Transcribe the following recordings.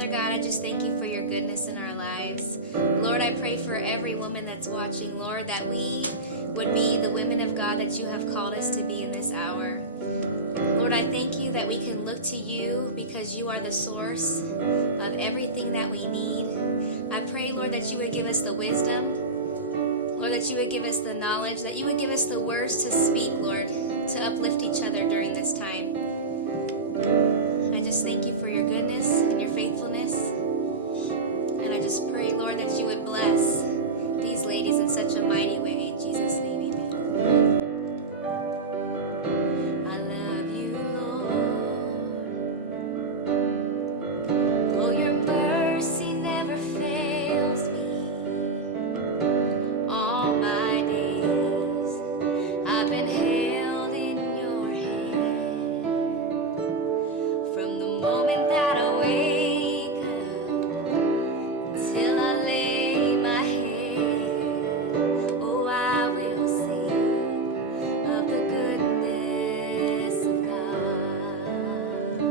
Father God, I just thank you for your goodness in our lives. Lord, I pray for every woman that's watching, Lord, that we would be the women of God that you have called us to be in this hour. Lord, I thank you that we can look to you because you are the source of everything that we need. I pray, Lord, that you would give us the wisdom, Lord, that you would give us the knowledge, that you would give us the words to speak, Lord, to uplift each other during this time. I just thank you for your goodness and your faithfulness. And I just pray, Lord, that you would bless these ladies in such a mighty way. In Jesus' name, amen. I love you, Lord. Oh, your mercy never fails me. All my days I've been held in your hand. From the moment that I wake up till I lay my head, oh, I will sing of the goodness of God.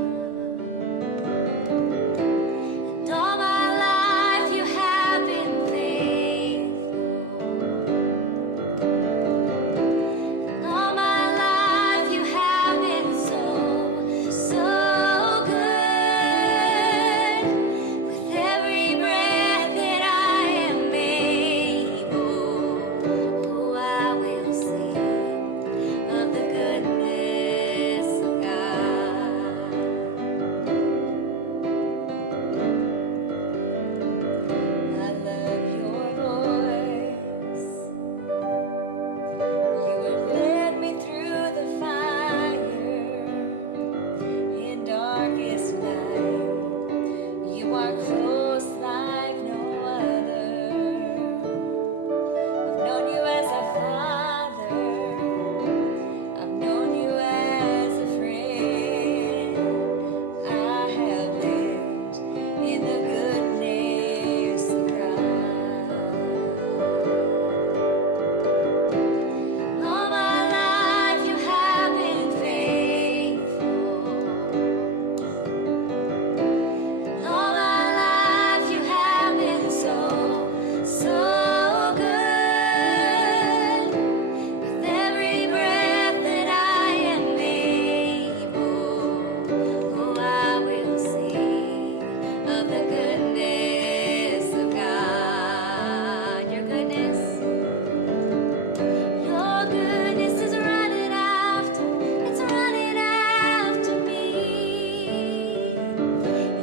And all my life you have been faithful. And all my life you have been so, so good. With every breath that I am able, oh, I will sing of the goodness of God. I love your voice. You have led me through the fire in darkest night. You are close like no other. I've known you as a father. I've known you as a friend. I have lived in the goodness of God. All my life you have been faithful. All my life you have been so, so good. With every breath that I am able, oh, I will sing of the goodness of God. Your goodness is running after, it's running after me.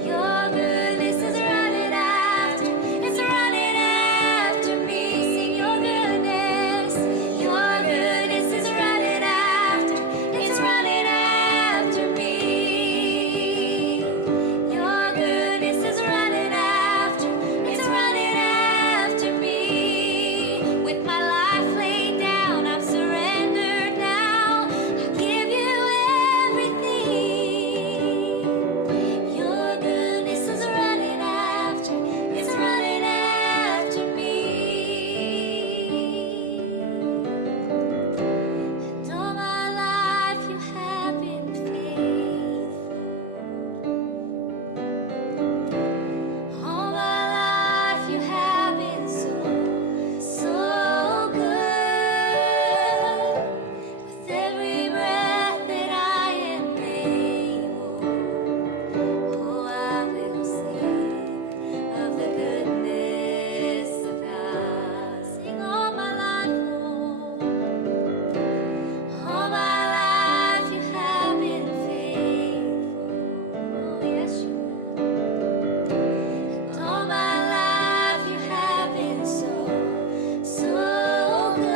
Your goodness is running after, it's running after me. Sing your goodness is running after, it's running after me. Your goodness is running after, it's running after me. With my life laid down, I've surrendered now. I give you everything. Your goodness is running after, it's running after me. And all my life you have been faithful. All my life you have been so, so good. With every breath that I am able, oh, I will sing of the goodness of God. Sing all my life, Lord. All my life you have been faithful. Oh, yes, you have. And all my life you have been so, so good.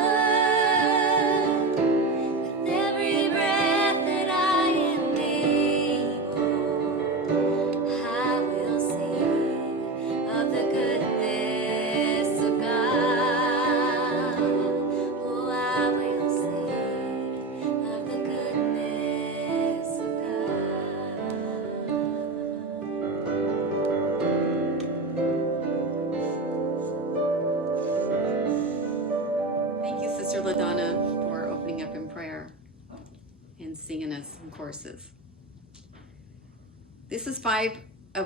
With every breath that I am able, I will sing of the goodness of God. Oh, I will sing of the goodness of God. Thank you, Sister LaDonna, for opening up in prayer and singing us some courses. This is 5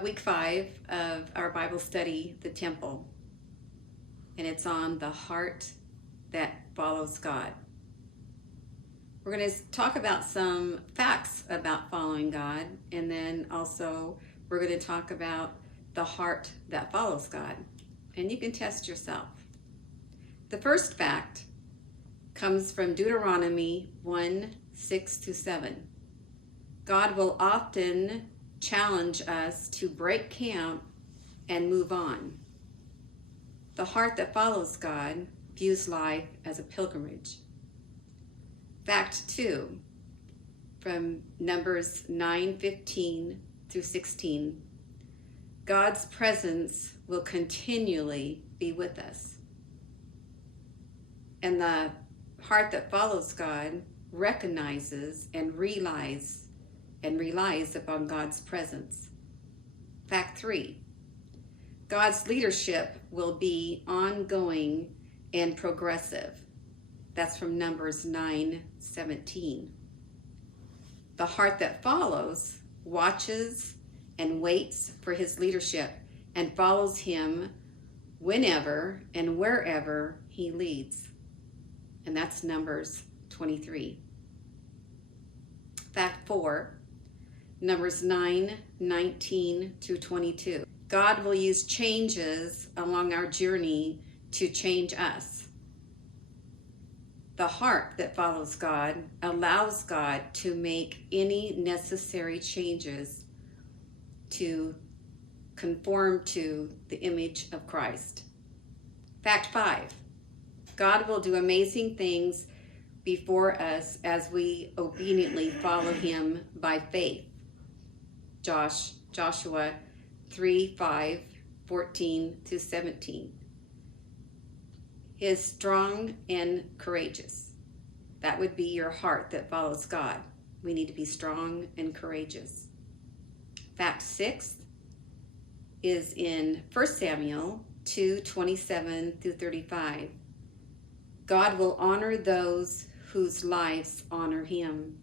week 5 of our Bible study, The Temple, and it's on the heart that follows God. We're going to talk about some facts about following God, and then also we're going to talk about the heart that follows God, and you can test yourself. The first fact comes from Deuteronomy 1:6-7. God will often challenge us to break camp and move on. The heart that follows God views life as a pilgrimage. Fact 2, from Numbers 9:15-16. God's presence will continually be with us. And the heart that follows God recognizes and relies upon God's presence. Fact 3, God's leadership will be ongoing and progressive. That's from Numbers 9:17. The heart that follows watches and waits for his leadership and follows him whenever and wherever he leads. And that's Numbers 23. Fact 4, Numbers 9:19-22. God will use changes along our journey to change us. The heart that follows God allows God to make any necessary changes to conform to the image of Christ. Fact 5, God will do amazing things before us as we obediently follow him by faith. Joshua 3:5-14-17. He is strong and courageous. That would be your heart that follows God. We need to be strong and courageous. Fact 6 is in 1 Samuel 2:27-35. God will honor those whose lives honor him.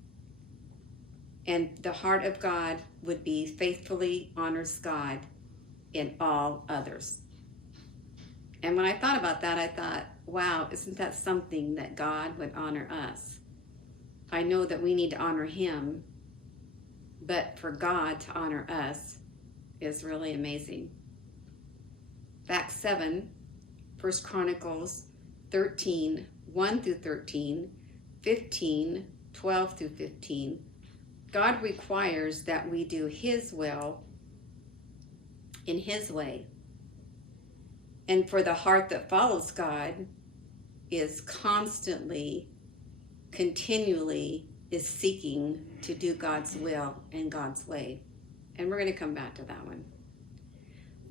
And the heart of God would be faithfully honors God in all others. And when I thought about that, I thought, wow, isn't that something that God would honor us? I know that we need to honor him, but for God to honor us is really amazing. Fact 7, 1 Chronicles 13:1-13, 15:12-15. God requires that we do his will in his way. And for the heart that follows God is constantly, continually is seeking to do God's will and God's way. And we're going to come back to that one.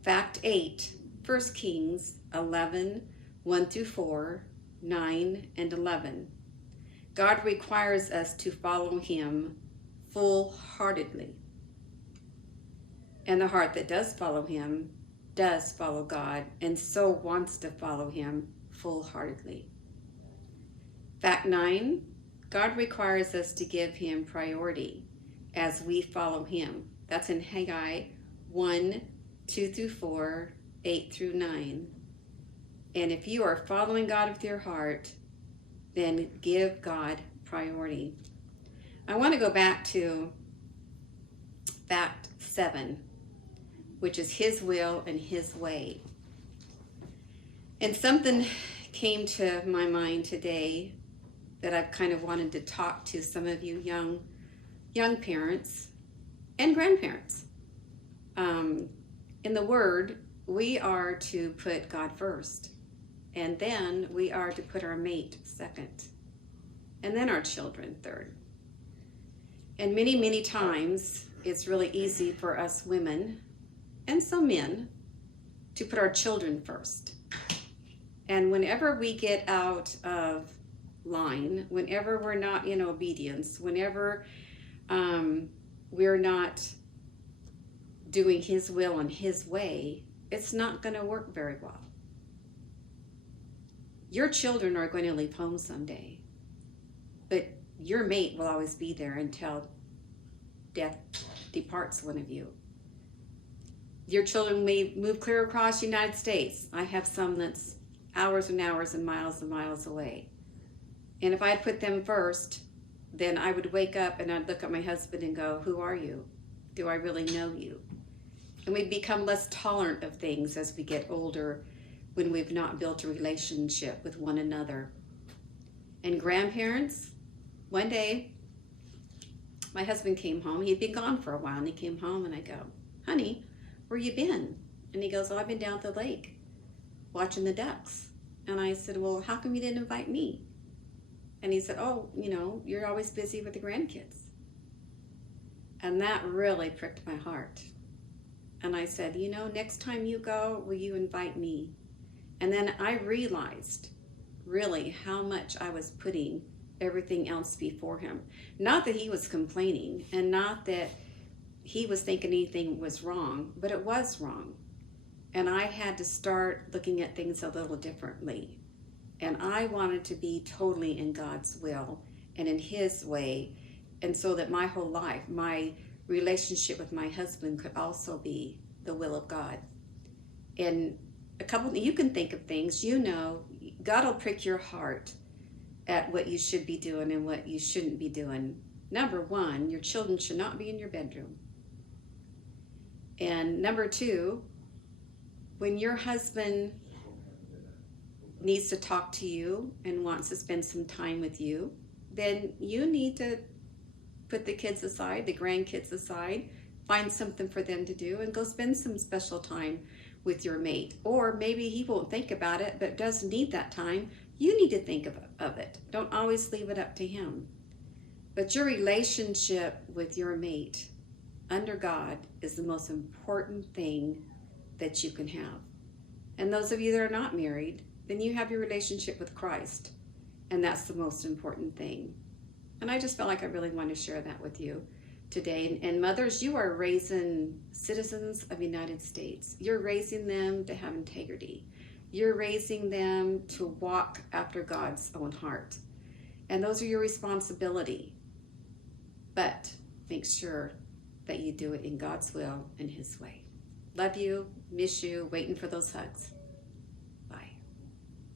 Fact 8, 1 Kings 11:1-4, 9 and 11. God requires us to follow him full-heartedly. And the heart that does follow him does follow God and so wants to follow him full-heartedly. Fact 9, God requires us to give him priority as we follow him. That's in Haggai 1:2-4, 8-9. And if you are following God with your heart, then give God priority. I want to go back to fact 7, which is his will and his way. And something came to my mind today that I've kind of wanted to talk to some of you young parents and grandparents. In the Word, we are to put God first, and then we are to put our mate second, and then our children third. And many, many times, it's really easy for us women and some men to put our children first. And whenever we get out of line, whenever we're not in obedience, whenever we're not doing his will and his way, it's not going to work very well. Your children are going to leave home someday, but your mate will always be there until death departs one of you. Your children may move clear across the United States. I have some that's hours and hours and miles away. And if I had put them first, then I would wake up and I'd look at my husband and go, who are you? Do I really know you? And we become less tolerant of things as we get older when we've not built a relationship with one another. And grandparents, one day, my husband came home. He'd been gone for a while, and he came home, and I go, honey, where you been? And he goes, oh, I've been down at the lake watching the ducks. And I said, well, how come you didn't invite me? And he said, oh, you're always busy with the grandkids. And that really pricked my heart. And I said, next time you go, will you invite me? And then I realized really how much I was putting everything else before him. Not that he was complaining, and not that he was thinking anything was wrong, but it was wrong. And I had to start looking at things a little differently. And I wanted to be totally in God's will and in his way, and so that my whole life, my relationship with my husband could also be the will of God. And you can think of things, God will prick your heart at what you should be doing and what you shouldn't be doing. Number one, your children should not be in your bedroom. And number two, when your husband needs to talk to you and wants to spend some time with you, then you need to put the kids aside, the grandkids aside, find something for them to do, and go spend some special time with your mate. Or maybe he won't think about it, but does need that time. You need to think of it. Don't always leave it up to him. But your relationship with your mate under God is the most important thing that you can have. And those of you that are not married, then you have your relationship with Christ. And that's the most important thing. And I just felt like I really wanted to share that with you today. And mothers, you are raising citizens of the United States. You're raising them to have integrity. You're raising them to walk after God's own heart. And those are your responsibility. But make sure that you do it in God's will and his way. Love you, miss you, waiting for those hugs.